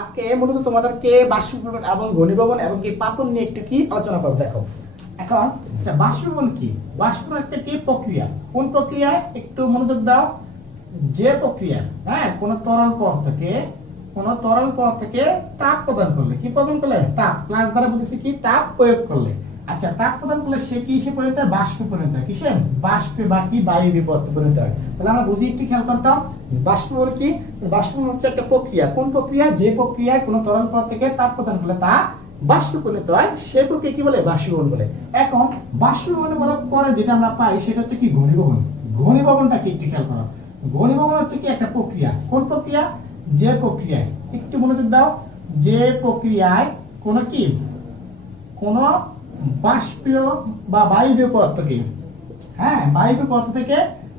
আজকে মূলত তোমাদেরকে বাষ্পীভবন এবং ঘনীভবন এবং কি পাতন নিয়ে একটু কি আলোচনা করব, দেখো। এখন আচ্ছা বাষ্পীভবন কি? বাষ্পীভবন একটা কি প্রক্রিয়া? কোন প্রক্রিয়ায় একটু মনোযোগ দাও। যে প্রক্রিয়া হ্যাঁ কোন তরল পদার্থকে থেকে, কোন তরল পদার্থকে থেকে তাপ প্রদান করলে, কি প্রদান করলে? তাপ প্লাস দ্বারা বুঝেছি কি? তাপ প্রয়োগ করলে। আচ্ছা তাপ প্রদান করলে সে কি হিসেবে পরিণত হয়? বাষ্পে পরিণত হয়। কিসে বাষ্পে বা কি বায়ু পরিণত হয়? তাহলে আমরা বুঝি, একটু খেয়াল করতাম বাষ্পীভবন কি? বাষ্পীভবন হচ্ছে একটা প্রক্রিয়া। কোন প্রক্রিয়া? যে প্রক্রিয়ায় কোনো তরল পদার্থ থেকে তাপ প্রদান করলে তা বাষ্প পরিণত হয়, সেই প্রক্রিয়া কি বলে? বাষ্পীভবন বলে। এখন, বাষ্পীভবনে বলার পরে যেটা আমরা পাই, সেটা হচ্ছে কি? ঘনীভবন। ঘনীভবনটা কি? একটু খেয়াল করো। ঘনীভবন হচ্ছে কি? একটা প্রক্রিয়া। কোন প্রক্রিয়া? যে প্রক্রিয়ায়। একটু মনোযোগ দাও। যে প্রক্রিয়ায় কোন কি? কোন বাষ্পীয় বা বায়ুবীয় পদার্থ কি? হ্যাঁ বায়বীয় পদার্থ থেকে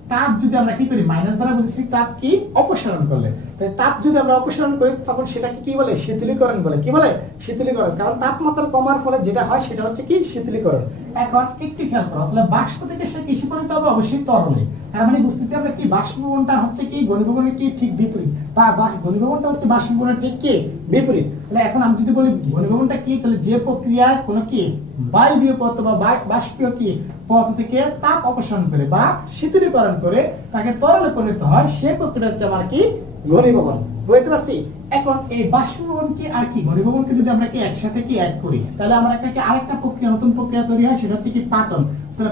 তাপ যদি আমরা কি করি? মাইনাস দ্বারা বুঝেছি, তাপ কি? অপসারণ করলে। তাপ যদি আমরা অপসারণ করি, তখন সেটাকে কি বলে? শীতলীকরণ বলে। কি বলে? শীতলীকরণ। কারণ তাপমাত্রা কমার ফলে যেটা হয়, সেটা হচ্ছে কি? শীতলীকরণ। এখন একটু খেয়াল করো তাহলে বাষ্প থেকে সে কিসে পরিণত হবে? অবশ্যই তরলে। তার মানে বুঝতেছি আমরা কি? বাষ্পভবনটা হচ্ছে কি? ঘনীভবনের কি? ঠিক বিপরীত। বা ঘনীভবনটা হচ্ছে বাষ্পভবনের ঠিক কি? বিপরীত। তাহলে এখন আমি যদি বলি ঘনীভবনটা কি? তাহলে যে প্রক্রিয়ায় কোন কি? বায়বীয় পদার্থ বা বাষ্পীয় কি? পদার্থ থেকে তাপ অপসারণ করে বা শীতলীকরণ করে তাকে তরলে পরিণত হয়, সে প্রক্রিয়া হচ্ছে আমার কি? ঘনীভবন বুঝতে পারছি? এখন এই বাষ্পভবনকে আর কি ঘনীভবনকে যদি আমরা কি একসাথে কি অ্যাড করি, তাহলে একটা কি আরেকটা প্রক্রিয়া, নতুন প্রক্রিয়া তৈরি হয়, সেটা হচ্ছে কি পাতন। তাহলে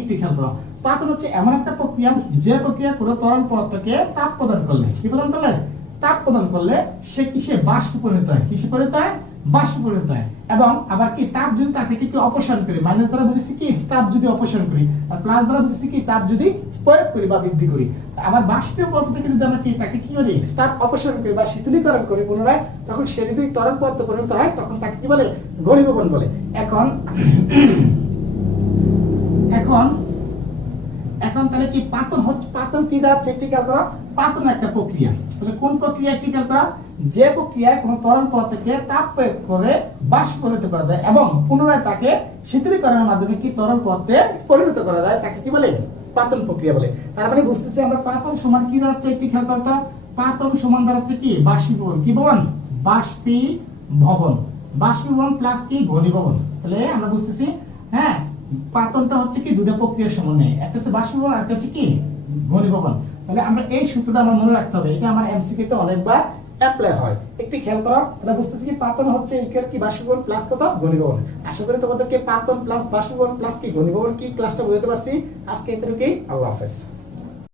একটু খেয়াল করো। পাতন হচ্ছে এমন একটা প্রক্রিয়া, যে প্রক্রিয়া কোনো তরল পদার্থকে তাপ প্রদান করলে। কি প্রদান করলে? তাপ প্রদান করলে সে কিসে? বাষ্প পরিণত হয়। কিসে পরিণত হয়? বাষ্প পরিণত হয়। এবং আবার কি, তাপ যদি তা থেকে কি অপসারণ করি মাইনাস দ্বারা বুঝেছি কি, তাপ যদি অপসারণ করি, আর প্লাস দ্বারা বুঝেছি কি, তাপ যদি প্রয়োগ করি বা বৃদ্ধি করি। আবার বাষ্পীয় পদার্থ থেকে যদি আমরা তাকে কি করি তাপ অপসারণ করি বা শীতলীকরণ করি পুনরায়, তখন সে যদি তরল পদার্থ পরিণত হয়, তখন তাকে কি বলে? ঘনীভবন বলে। এখন এখন এখন তাহলে কি পাতন হচ্ছে পাতন কি একটি খেয়াল করো? পাতন একটা প্রক্রিয়া। তাহলে কোন প্রক্রিয়া একটি খেয়াল করো? যে প্রক্রিয়ায় কোন তরল পদার্থকে তাপ প্রয়োগ করে বাষ্প পরিণত করা যায় এবং পুনরায় তাকে শীতলীকরণের মাধ্যমে কি তরল পদার্থে পরিণত করা যায়, তাকে কি বলে? পাতন প্রক্রিয়া বলে। তার মানে বুঝতেছি আমরা পাতন সমান কি দাঁড়াচ্ছে একটি খেয়াল করো তো পাতন সমান দাঁড়াচ্ছে কি? বাষ্পীভবন। কি ভবন? বাষ্পীভবন। বাষ্পীভবন প্লাস কি? ঘনীভবন। তাহলে আমরা বুঝতেছি হ্যাঁ পাতনটা হচ্ছে কি? দুটো প্রক্রিয়ার সমন্বয়। একটা হচ্ছে বাষ্পীভবন আর একটা হচ্ছে কি? ঘনীভবন। তাহলে আমরা এই সূত্রটা আমার মনে রাখতে হবে। এটা আমার এমসিকিউ তে অনেকবার অ্যাপ্লাই হয়। একটু খেয়াল করো তাহলে বুঝতেছি কি পাতন হচ্ছে ইকুয়াল কি বাষ্পীভবন প্লাস কত? ঘনীভবন। আশা করি তোমাদেরকে পাতন প্লাস বাষ্পীভবন প্লাস কি ঘনীভবন কি ক্লাসটা বুঝতে পারছি। আজকে এতটুকুই আল্লাহ হাফেজ।